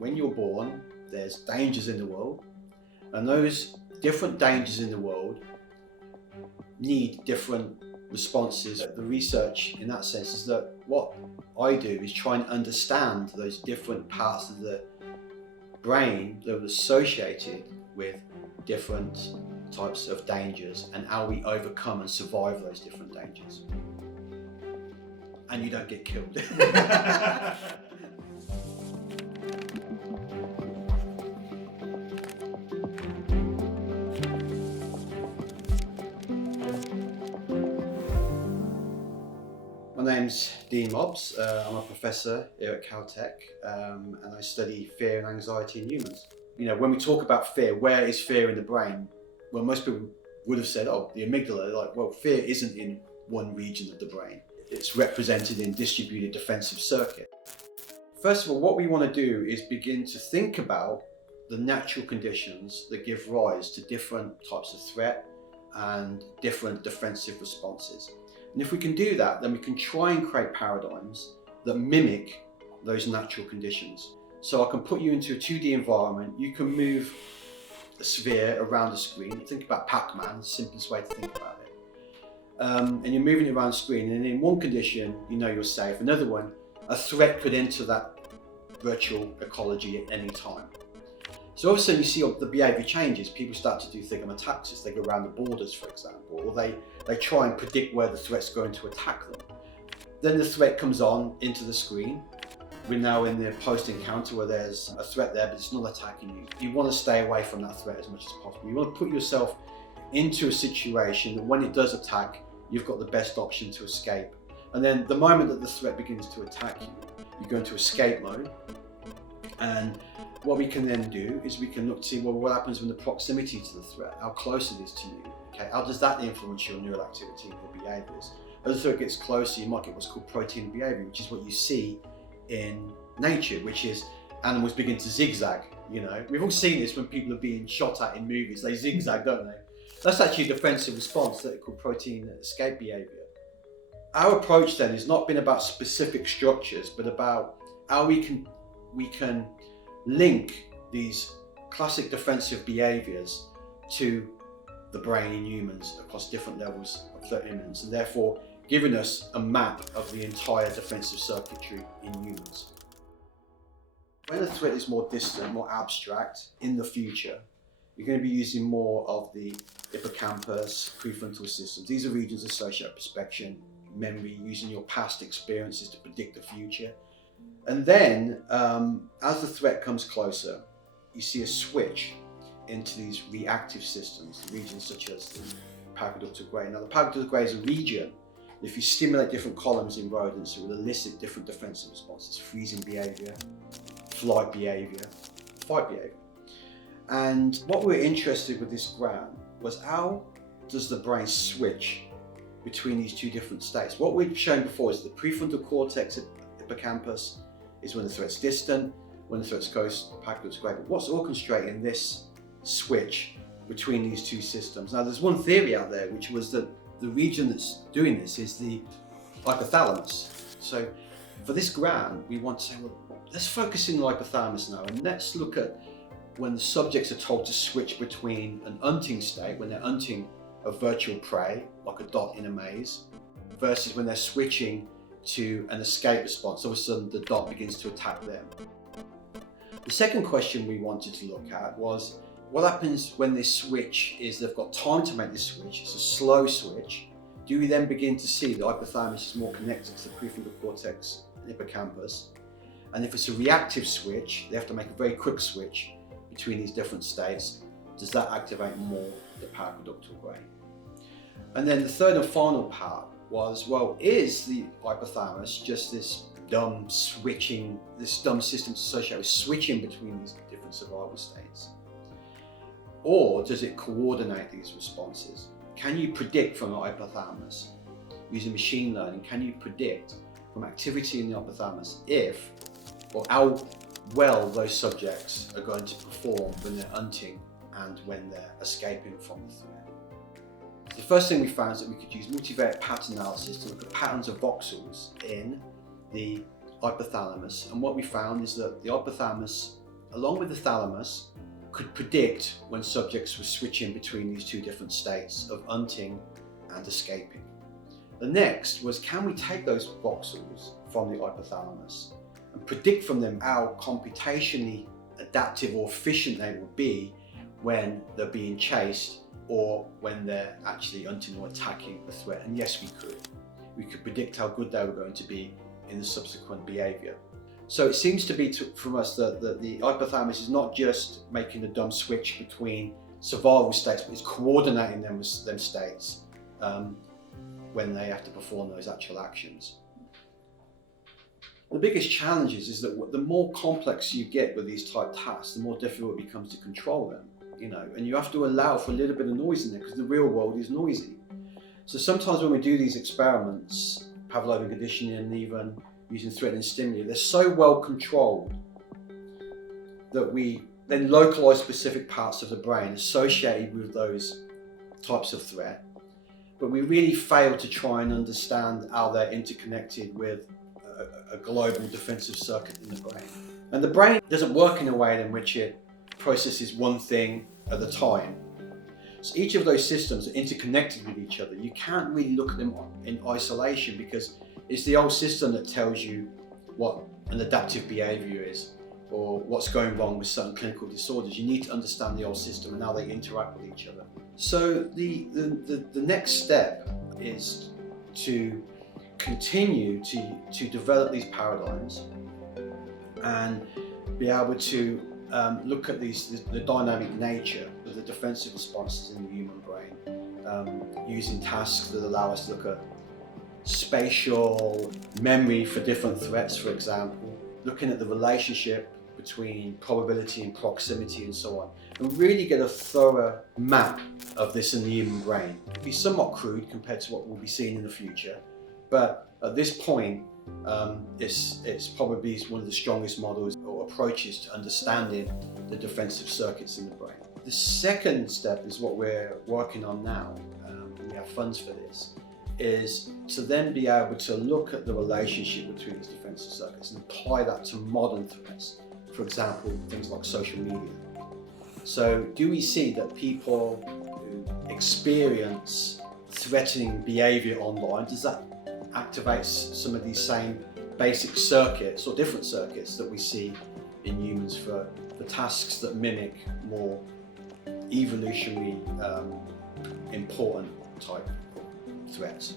when you're born, there's dangers in the world, and those different dangers in the world need different responses. The research in that sense is that what I do is try and understand those different parts of the brain that are associated with different types of dangers and how we overcome and survive those different dangers. And you don't get killed. My name's Dean Mobbs. I'm a professor here at Caltech, and I study fear and anxiety in humans. You know, when we talk about fear, where is fear in the brain? Well, most people would have said, oh, the amygdala. Like, well, fear isn't in one region of the brain. It's represented in distributed defensive circuit. First of all, what we want to do is begin to think about the natural conditions that give rise to different types of threat and different defensive responses. And if we can do that, then we can try and create paradigms that mimic those natural conditions. So I can put you into a 2D environment. You can move a sphere around the screen. Think about Pac-Man, the simplest way to think about it. And you're moving it around the screen, and in one condition, you know you're safe. Another one, a threat could enter that virtual ecology at any time. So all of a sudden you see the behaviour changes. People start to do thingamattaxes. They go around the borders, for example, or they try and predict where the threat's going to attack them. Then the threat comes on into the screen. We're now in the post-encounter where there's a threat there, but it's not attacking you. You want to stay away from that threat as much as possible. You want to put yourself into a situation that when it does attack, you've got the best option to escape. And then the moment that the threat begins to attack you, you go into escape mode. And what we can then do is we can look to see, well, what happens when the proximity to the threat, how close it is to you, okay? How does that influence your neural activity and your behaviours? As the threat gets closer, you might get what's called protein behaviour, which is what you see in nature, which is animals begin to zigzag, you know? We've all seen this when people are being shot at in movies, they zigzag, don't they? That's actually a defensive response that is called protein escape behaviour. Our approach then has not been about specific structures, but about how we can link these classic defensive behaviours to the brain in humans across different levels of threat imminence, and therefore giving us a map of the entire defensive circuitry in humans. When a threat is more distant, more abstract, in the future, you're going to be using more of the hippocampus, prefrontal systems. These are regions associated with perspection, memory, using your past experiences to predict the future. And then, as the threat comes closer, you see a switch into these reactive systems, regions such as the paracaudal grey. Now, the paracaudal grey is a region that if you stimulate different columns in rodents, it will elicit different defensive responses: freezing behaviour, flight behaviour, fight behaviour. And what we were interested with this graph was how does the brain switch between these two different states. What we've shown before is the prefrontal cortex, hippocampus, is when the threat's distant, when the threat's close, the paracaudal grey. But what's orchestrating this switch between these two systems? Now, there's one theory out there, which was that the region that's doing this is the hypothalamus. So for this gram, we want to say, well, let's focus in the hypothalamus now, and let's look at when the subjects are told to switch between an hunting state, when they're hunting a virtual prey, like a dot in a maze, versus when they're switching to an escape response. All of a sudden the dot begins to attack them. The second question we wanted to look at was what happens when this switch is they've got time to make this switch, it's a slow switch. Do we then begin to see the hypothalamus is more connected to the prefrontal cortex and hippocampus? And if it's a reactive switch, they have to make a very quick switch between these different states. Does that activate more the paracaudal grey? And then the third and final part was, well, is the hypothalamus just this dumb switching, this dumb system associated with switching between these different survival states? Or does it coordinate these responses? Can you predict from the hypothalamus, using machine learning, can you predict from activity in the hypothalamus if, or how well those subjects are going to perform when they're hunting and when they're escaping from the threat? The first thing we found is that we could use multivariate pattern analysis to look at patterns of voxels in the hypothalamus. And what we found is that the hypothalamus along with the thalamus, could predict when subjects were switching between these two different states of hunting and escaping. The next was, can we take those voxels from the hypothalamus and predict from them how computationally adaptive or efficient they will be when they're being chased or when they're actually hunting or attacking a threat? And yes, we could. We could predict how good they were going to be in the subsequent behavior. So it seems to be from us that the hypothalamus is not just making the dumb switch between survival states, but it's coordinating them states when they have to perform those actual actions. The biggest challenge is that the more complex you get with these type tasks, the more difficult it becomes to control them. And you have to allow for a little bit of noise in there because the real world is noisy. So sometimes when we do these experiments, Pavlovian conditioning and even using threatening stimuli, they're so well controlled that we then localize specific parts of the brain associated with those types of threat, but we really fail to try and understand how they're interconnected with a global defensive circuit in the brain. And the brain doesn't work in a way in which it processes one thing at a time. So each of those systems are interconnected with each other. You can't really look at them in isolation because it's the whole system that tells you what an adaptive behavior is or what's going wrong with certain clinical disorders. You need to understand the whole system and how they interact with each other. So the next step is to continue to develop these paradigms and be able to look at the dynamic nature of the defensive responses in the human brain, using tasks that allow us to look at spatial memory for different threats, for example, looking at the relationship between probability and proximity and so on, and really get a thorough map of this in the human brain. It'll be somewhat crude compared to what we'll be seeing in the future, but at this point, it's probably one of the strongest models or approaches to understanding the defensive circuits in the brain. The second step is what we're working on now, we have funds for this, is to then be able to look at the relationship between these defensive circuits and apply that to modern threats. For example, things like social media. So do we see that people who experience threatening behavior online, does that activate some of these same basic circuits or different circuits that we see in humans for tasks that mimic more evolutionary important type threats?